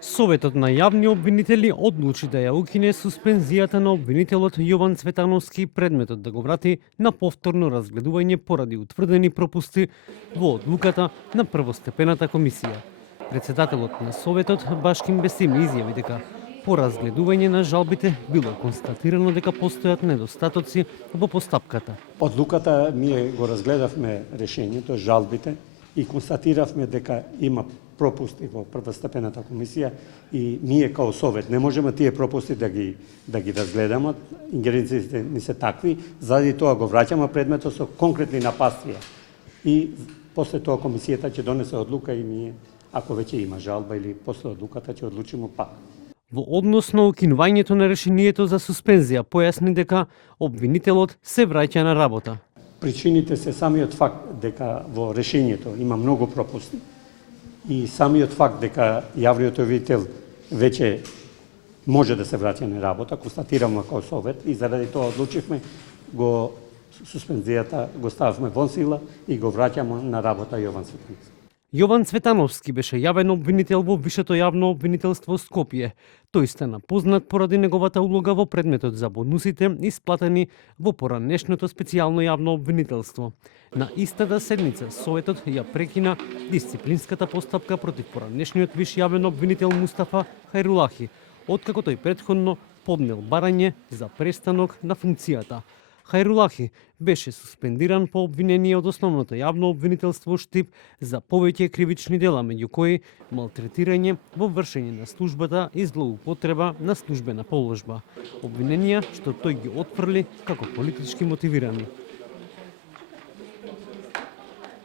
Советот на јавни обвинители одлучи да ја укине суспензијата на обвинителот Јован Цветановски и предметот да го врати на повторно разгледување поради утврдени пропусти во одлуката на првостепената комисија. Председателот на Советот Башким Бесими изјави дека по разгледување на жалбите било констатирано дека постојат недостатоци во постапката. Одлуката ние го разгледавме решението, жалбите и констатиравме дека има пропусти во првостепената комисија и ние као Совет не можеме тие пропусти да ги разгледаме. Ингеренциите ни се такви, заради тоа го враќаме предметот со конкретни напаствија. И после тоа комисијата ќе донесе одлука и ние, ако веќе има жалба или после одлуката, ќе одлучиме пак. Во однос на укинувањето на решението за суспензија, појасни дека обвинителот се враќа на работа. Причините се самиот факт дека во решението има многу пропусти и самиот факт дека јавниот обвинител веќе може да се враќа на работа, констатираме како Совет и заради тоа одлучивме го суспензијата го ставивме вон сила и го враќаме на работа Јован Цветановски. Јован Цветановски беше јавен обвинител во Вишето јавно обвинителство Скопје. Тој стана познат поради неговата улога во предметот за бонусите исплатени во поранешното специјално јавно обвинителство. На истата седница Советот ја прекина дисциплинската постапка против поранешниот виш јавен обвинител Мустафа Хајрулахи, откако тој претходно поднел барање за престанок на функцијата. Хајрулахи беше суспендиран по обвинение од основното јавно обвинителство Штип за повеќе кривични дела, меѓу кои малтретирање во вршење на службата и злоупотреба на службена положба. Обвиненија што тој ги отфрли како политички мотивирани.